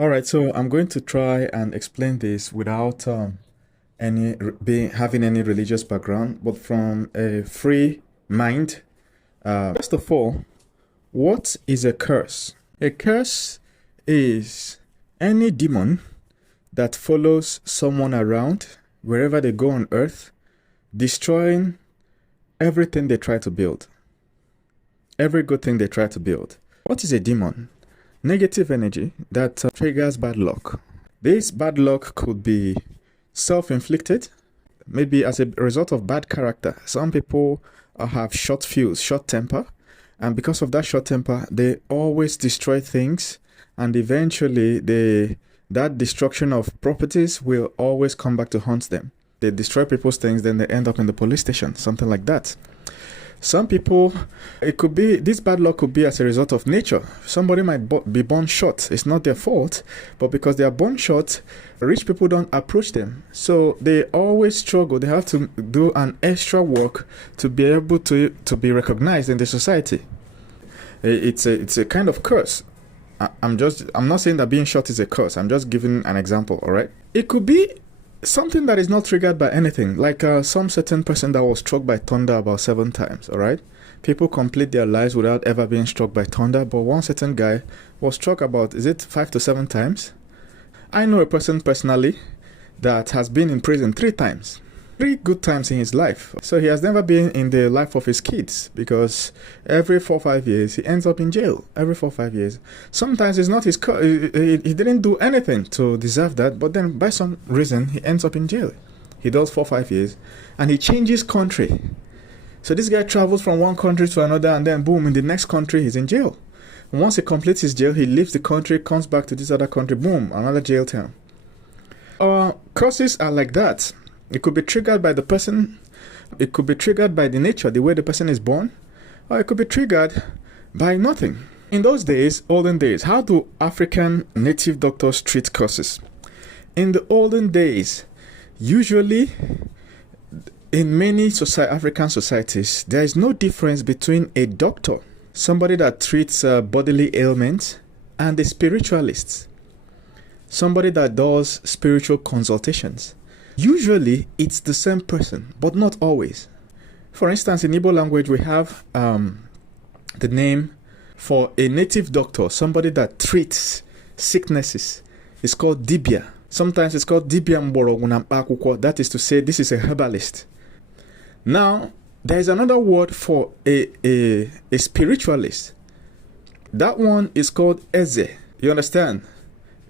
All right, so I'm going to try and explain this without having any religious background, but from a free mind. First of all, what is a curse? A curse is any demon that follows someone around wherever they go on earth, destroying everything they try to build, every good thing they try to build. What is a demon? Negative energy that triggers bad luck. This bad luck could be self-inflicted, maybe as a result of bad character. Some people have short fuse, short temper, and because of that short temper, they always destroy things, and eventually that destruction of properties will always come back to haunt them. They destroy people's things, then they end up in the police station, something like that. Some people, this bad luck could be as a result of nature. Somebody might be born short. It's not their fault, but because they are born short, rich people don't approach them. So they always struggle. They have to do an extra work to be able to be recognized in the society. It's a kind of curse. I'm not saying that being short is a curse. I'm just giving an example, all right? It could be something that is not triggered by anything, like some certain person that was struck by thunder about 7 times, all right? People complete their lives without ever being struck by thunder, but one certain guy was struck about, is it 5 to 7 times? I know a person personally that has been in prison 3 times. 3 good times in his life. So he has never been in the life of his kids because every 4 or 5 years he ends up in jail. Every 4 or 5 years. Sometimes it's not his he didn't do anything to deserve that, but then by some reason he ends up in jail. He does 4 or 5 years and he changes country. So this guy travels from one country to another, and then boom, in the next country he's in jail. And once he completes his jail, he leaves the country, comes back to this other country, boom, another jail term. Curses are like that. It could be triggered by the person, it could be triggered by the nature, the way the person is born, or it could be triggered by nothing. In those days, olden days, how do African native doctors treat curses? In the olden days, usually in many African societies, there is no difference between a doctor, somebody that treats bodily ailments, and a spiritualist, somebody that does spiritual consultations. Usually, it's the same person, but not always. For instance, in Igbo language, we have the name for a native doctor, somebody that treats sicknesses. It's called dibia. Sometimes it's called dibia mborogunampakuko. That is to say, this is a herbalist. Now, there is another word for a spiritualist. That one is called eze. You understand?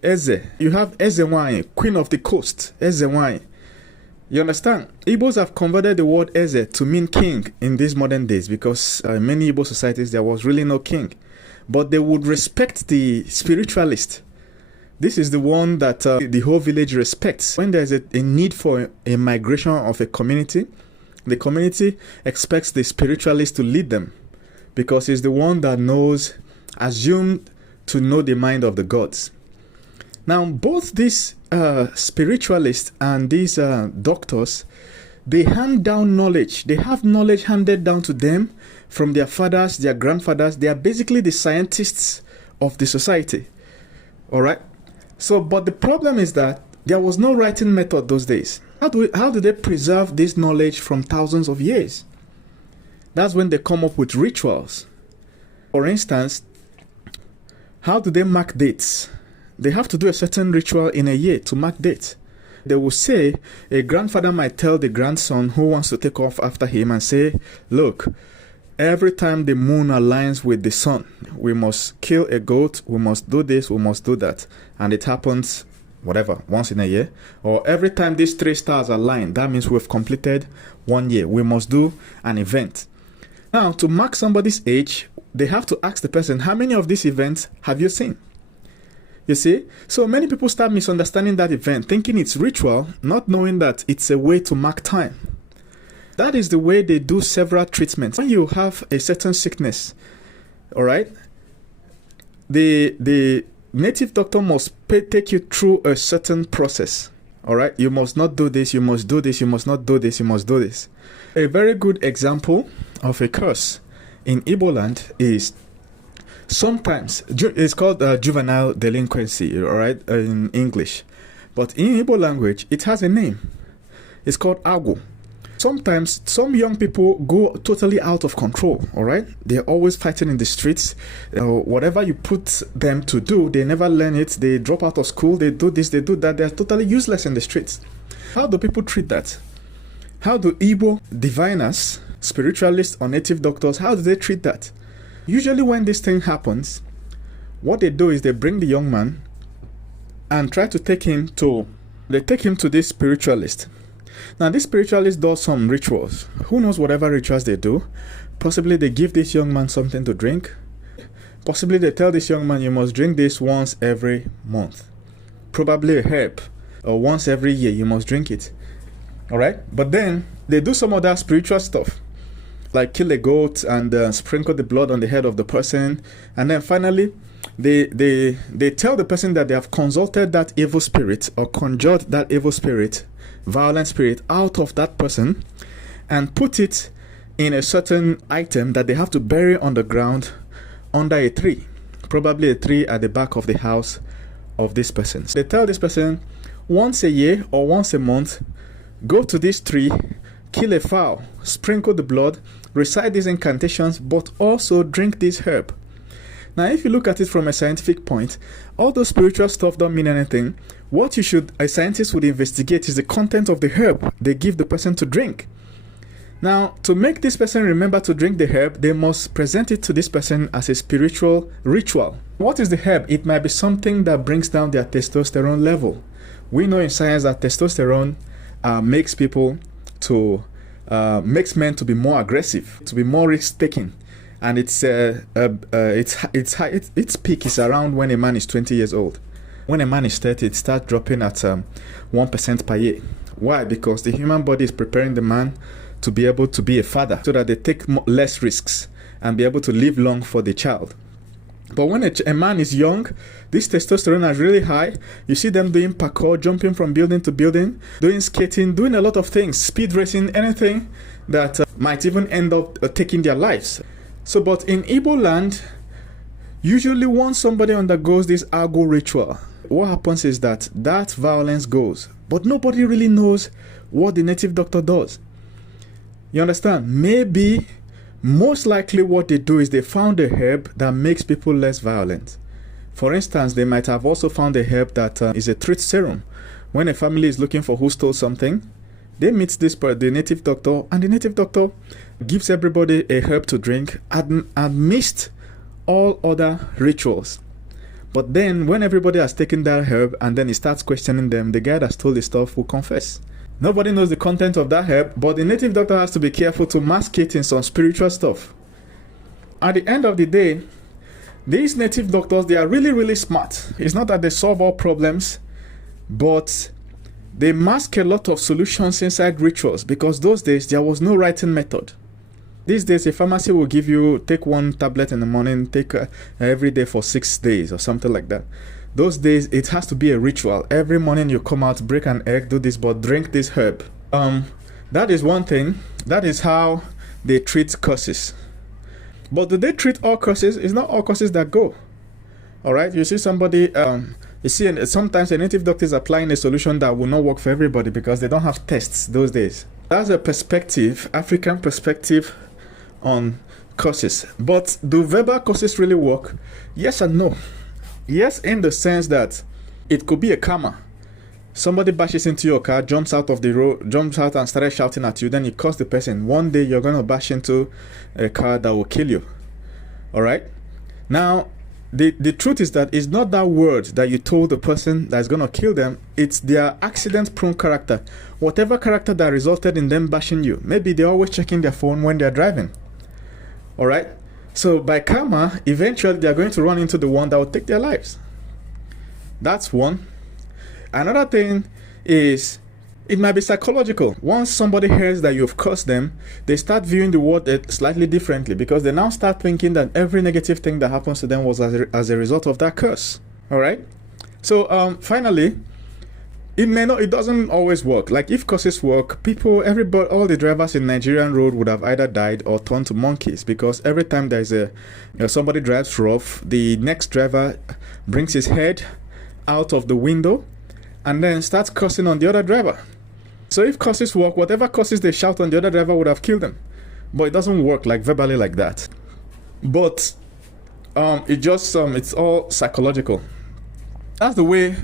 Eze. You have Ezewine, queen of the coast. Ezewine. You understand? Igbos have converted the word Eze to mean king in these modern days because in many Igbo societies there was really no king. But they would respect the spiritualist. This is the one that the whole village respects. When there's a need for a migration of a community, the community expects the spiritualist to lead them because he's the one that knows, assumed to know the mind of the gods. Now, both these spiritualists and these doctors, they hand down knowledge. They have knowledge handed down to them from their fathers, their grandfathers. They are basically the scientists of the society. All right? So, but the problem is that there was no writing method those days. How do they preserve this knowledge from thousands of years? That's when they come up with rituals. For instance, how do they mark dates? They have to do a certain ritual in a year to mark dates. They will say, a grandfather might tell the grandson who wants to take off after him and say, look, every time the moon aligns with the sun, we must kill a goat, we must do this, we must do that. And it happens, whatever, once in a year. Or every time these 3 stars align, that means we've completed 1 year. We must do an event. Now, to mark somebody's age, they have to ask the person, how many of these events have you seen? You see? So many people start misunderstanding that event, thinking it's ritual, not knowing that it's a way to mark time. That is the way they do several treatments. When you have a certain sickness, all right, the native doctor must take you through a certain process. All right, you must not do this, you must do this, you must not do this, you must do this. A very good example of a curse in Igbo land is Sometimes it's called juvenile delinquency, all right, in English, but in Igbo language it has a name. It's called agu. Sometimes some young people go totally out of control, all right? They're always fighting in the streets. Whatever you put them to do, they never learn it. They drop out of school, they do this, they do that. They're totally useless in the streets. How do people treat that? How do Igbo diviners, spiritualists, or native doctors, how do they treat that? Usually when this thing happens, what they do is they bring the young man and try to take him to this spiritualist. Now, this spiritualist does some rituals. Who knows whatever rituals they do? Possibly they give this young man something to drink. Possibly they tell this young man, you must drink this once every month. Probably a herb. Or once every year, you must drink it. Alright? But then, they do some of that spiritual stuff. Like kill a goat and sprinkle the blood on the head of the person. And then finally, they tell the person that they have consulted that evil spirit or conjured that evil spirit, violent spirit, out of that person and put it in a certain item that they have to bury on the ground under a tree, probably a tree at the back of the house of this person. So they tell this person, once a year or once a month, go to this tree, kill a fowl, sprinkle the blood, recite these incantations, but also drink this herb. Now, if you look at it from a scientific point, all those spiritual stuff don't mean anything. What a scientist would investigate is the content of the herb they give the person to drink. Now, to make this person remember to drink the herb, they must present it to this person as a spiritual ritual. What is the herb? It might be something that brings down their testosterone level. We know in science that testosterone makes men to be more aggressive, to be more risk-taking. And its peak is around when a man is 20 years old. When a man is 30, it starts dropping at 1% per year. Why? Because the human body is preparing the man to be able to be a father so that they take less risks and be able to live long for the child. But when a man is young, this testosterone is really high. You see them doing parkour, jumping from building to building, doing skating, doing a lot of things, speed racing, anything that might even end up taking their lives. So, but in Igbo land, usually once somebody undergoes this agu ritual, what happens is that violence goes. But nobody really knows what the native doctor does. You understand? Maybe, most likely what they do is they found a herb that makes people less violent. For instance, they might have also found a herb that is a truth serum. When a family is looking for who stole something, they meet the native doctor, and the native doctor gives everybody a herb to drink amidst all other rituals. But then when everybody has taken that herb and then he starts questioning them, the guy that stole the stuff will confess. Nobody knows the content of that herb, but the native doctor has to be careful to mask it in some spiritual stuff. At the end of the day, these native doctors, they are really, really smart. It's not that they solve all problems, but they mask a lot of solutions inside rituals, because those days there was no writing method. These days a pharmacy will give you, take one tablet in the morning, take every day for 6 days or something like that. Those days it has to be a ritual. Every morning you come out, break an egg, do this, but drink this herb. That is one thing. That is how they treat curses. But do they treat all curses? It's not all curses that go. Alright, you see somebody, sometimes a native doctor is applying a solution that will not work for everybody because they don't have tests those days. That's a perspective, African perspective on curses. But do verbal curses really work? Yes and no. Yes, in the sense that it could be a karma. Somebody bashes into your car, jumps out of the road, jumps out and started shouting at you, then you curse the person. One day you're going to bash into a car that will kill you. Alright? Now, the truth is that it's not that word that you told the person that's going to kill them. It's their accident-prone character. Whatever character that resulted in them bashing you. Maybe they're always checking their phone when they're driving. Alright? So by karma, eventually they're going to run into the one that will take their lives. That's one. Another thing is, it might be psychological. Once somebody hears that you've cursed them, they start viewing the world slightly differently, because they now start thinking that every negative thing that happens to them was as a result of that curse. Alright? So finally, It doesn't always work. Like if curses work, everybody, all the drivers in Nigerian road would have either died or turned to monkeys, because every time there's somebody drives rough, the next driver brings his head out of the window and then starts cursing on the other driver. So if curses work, whatever curses they shout on the other driver would have killed them. But it doesn't work like verbally like that. But it's all psychological. That's the way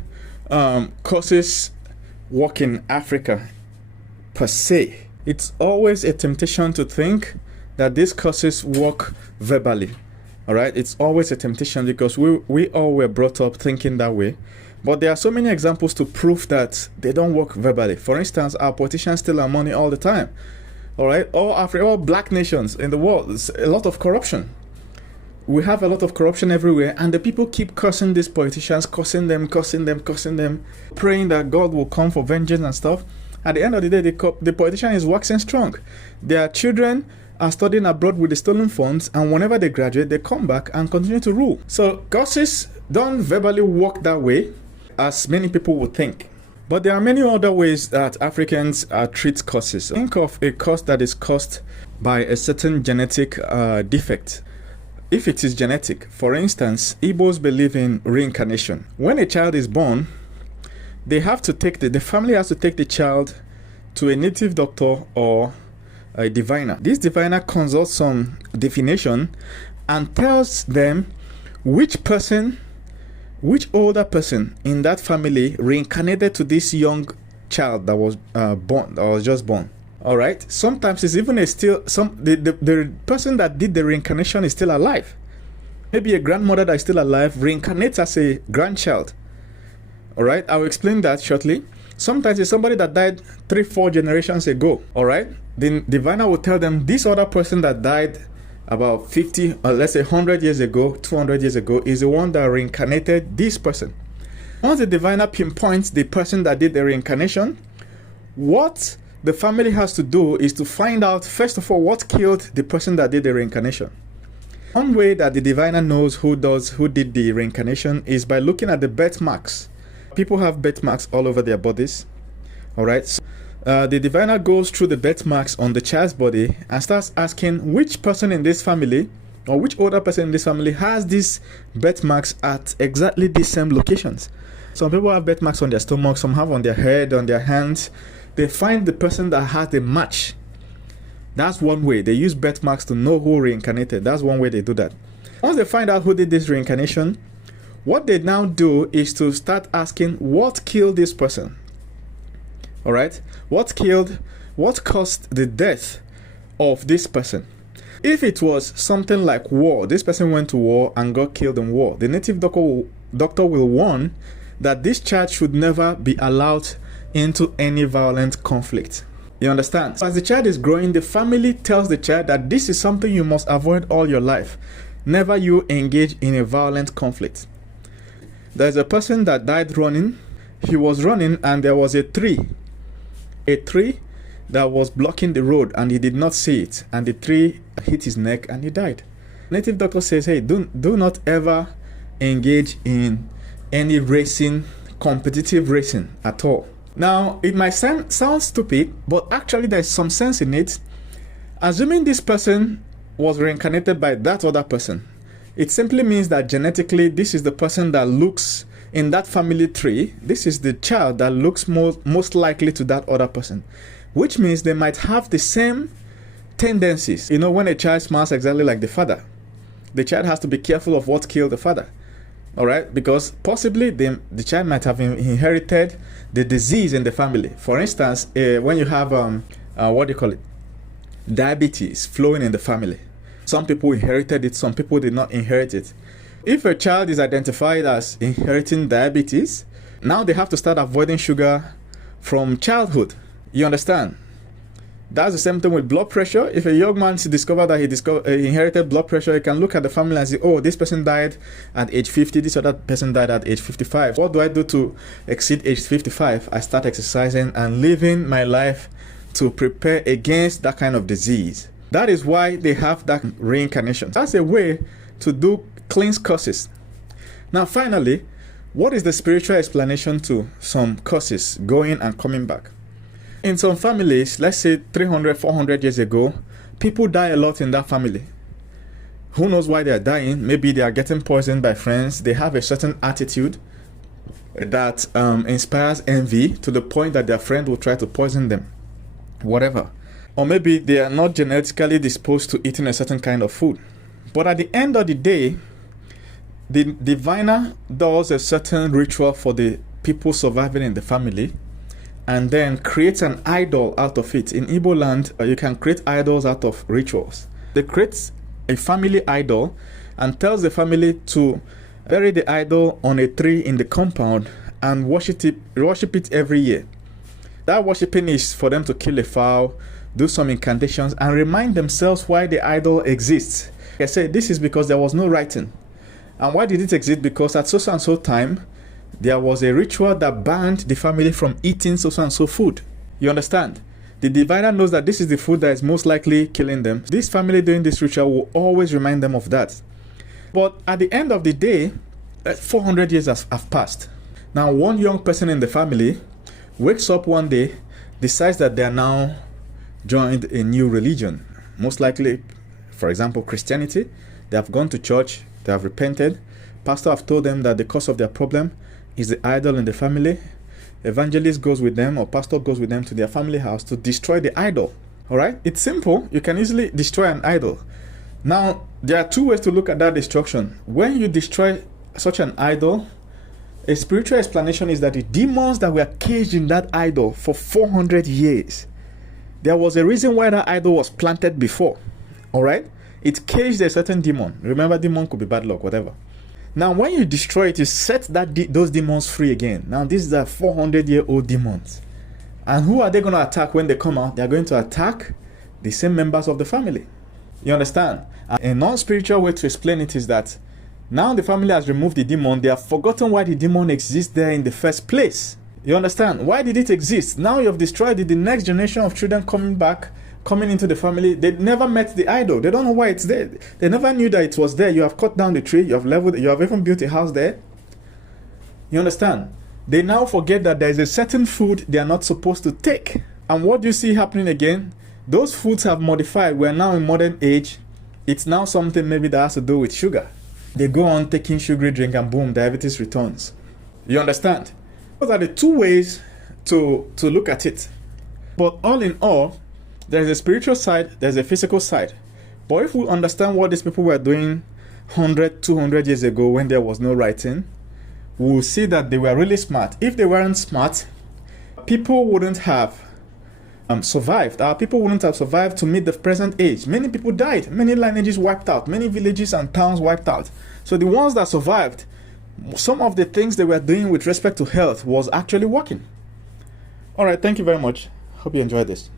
curses work in Africa per se. It's always a temptation to think that these curses work verbally. All right, it's always a temptation because we all were brought up thinking that way. But there are so many examples to prove that they don't work verbally. For instance, our politicians steal our money all the time. All right, all black nations in the world, there's a lot of corruption. We have a lot of corruption everywhere, and the people keep cursing these politicians, cursing them, praying that God will come for vengeance and stuff. At the end of the day, the politician is waxing strong. Their children are studying abroad with the stolen funds, and whenever they graduate, they come back and continue to rule. So curses don't verbally work that way, as many people would think. But there are many other ways that Africans treat curses. Think of a curse that is caused by a certain genetic defect. If it is genetic, for instance, Igbos believe in reincarnation. When a child is born, the family has to take the child to a native doctor or a diviner. This diviner consults some divination and tells them which older person in that family reincarnated to this young child that was just born. All right. Sometimes it's even the person that did the reincarnation is still alive. Maybe a grandmother that is still alive reincarnates as a grandchild. All right. I'll explain that shortly. Sometimes it's somebody that died 3-4 generations ago. All right. The diviner will tell them this other person that died about 50 or let's say 100 years ago, 200 years ago is the one that reincarnated this person. Once the diviner pinpoints the person that did the reincarnation, what the family has to do is to find out, first of all, what killed the person that did the reincarnation. One way that the diviner knows who did the reincarnation is by looking at the birthmarks. People have birthmarks all over their bodies. All right. So, the diviner goes through the birthmarks on the child's body and starts asking which person in this family or which older person in this family has these birthmarks at exactly the same locations. Some people have birthmarks on their stomach, some have on their head, on their hands. They find the person that has the match. That's one way. They use birthmarks to know who reincarnated. That's one way they do that. Once they find out who did this reincarnation, what they now do is to start asking what killed this person. All right? What caused the death of this person? If it was something like war, this person went to war and got killed in war, the native doctor will warn that this child should never be allowed into any violent conflict. You understand? So as the child is growing, the family tells the child that this is something you must avoid all your life. Never you engage in a violent conflict. There's a person that died running. He was running and there was a tree that was blocking the road and he did not see it, and the tree hit his neck and he died. Native doctor says, hey, do not ever engage in any competitive racing at all. Now, it might sound stupid, but actually there's some sense in it. Assuming this person was reincarnated by that other person, it simply means that genetically this is the person that looks in that family tree. This is the child that looks most likely to that other person, which means they might have the same tendencies. You know, when a child smiles exactly like the father, the child has to be careful of what killed the father. All right, because possibly the child might have inherited the disease in the family. For instance, when you have diabetes flowing in the family, some people inherited it, some people did not inherit it. If a child is identified as inheriting diabetes, now they have to start avoiding sugar from childhood. You understand? That's the same thing with blood pressure. If a young man discovers that he inherited blood pressure, he can look at the family and say, oh, this person died at age 50, this other person died at age 55. What do I do to exceed age 55? I start exercising and living my life to prepare against that kind of disease. That is why they have that reincarnation. That's a way to do cleanse curses. Now, finally, What is the spiritual explanation to some curses going and coming back? In some families, let's say 300, 400 years ago, people die a lot in that family. Who knows why they are dying? Maybe they are getting poisoned by friends. They have a certain attitude that inspires envy to the point that their friend will try to poison them. Whatever. Or maybe they are not genetically disposed to eating a certain kind of food. But at the end of the day, the diviner does a certain ritual for the people surviving in the family and then creates an idol out of it. In Igbo land, you can create idols out of rituals. They create a family idol and tells the family to bury the idol on a tree in the compound and worship it every year. That worshiping is for them to kill a fowl, do some incantations, and remind themselves why the idol exists. Like I said, this is because there was no writing. And why did it exist? Because at so and so time, there was a ritual that banned the family from eating so and so food. You understand? The diviner knows that this is the food that is most likely killing them. This family doing this ritual will always remind them of that. But at the end of the day, 400 years have passed. Now, one young person in the family wakes up one day, decides that they are now joined a new religion. Most likely, for example, Christianity. They have gone to church, they have repented. Pastor have told them that the cause of their problem is the idol in the family. Evangelist goes with them, or pastor goes with them to their family house to destroy the idol. All right? It's simple. You can easily destroy an idol. Now, there are two ways to look at that destruction. When you destroy such an idol, a spiritual explanation is that the demons that were caged in that idol for 400 years, there was a reason why that idol was planted before. All right? It caged a certain demon. Remember, demon could be bad luck, whatever. Now, when you destroy it, you set those demons free again. Now, these are 400-year-old demons. And who are they going to attack when they come out? They are going to attack the same members of the family. You understand? A non-spiritual way to explain it is that now the family has removed the demon. They have forgotten why the demon exists there in the first place. You understand? Why did it exist? Now you have destroyed it. The next generation of children coming into the family, they never met the idol. They don't know why it's there. They never knew that it was there. You have cut down the tree. You have leveled it. You have even built a house there. You understand? They now forget that there is a certain food they are not supposed to take. And what do you see happening again? Those foods have modified. We are now in modern age. It's now something maybe that has to do with sugar. They go on taking sugary drink and boom, diabetes returns. You understand? Those are the two ways to look at it. But all in all, there's a spiritual side, there's a physical side. But if we understand what these people were doing 100, 200 years ago when there was no writing, we'll see that they were really smart. If they weren't smart, people wouldn't have survived. Our people wouldn't have survived to meet the present age. Many people died. Many lineages wiped out. Many villages and towns wiped out. So the ones that survived, some of the things they were doing with respect to health was actually working. All right, thank you very much. Hope you enjoyed this.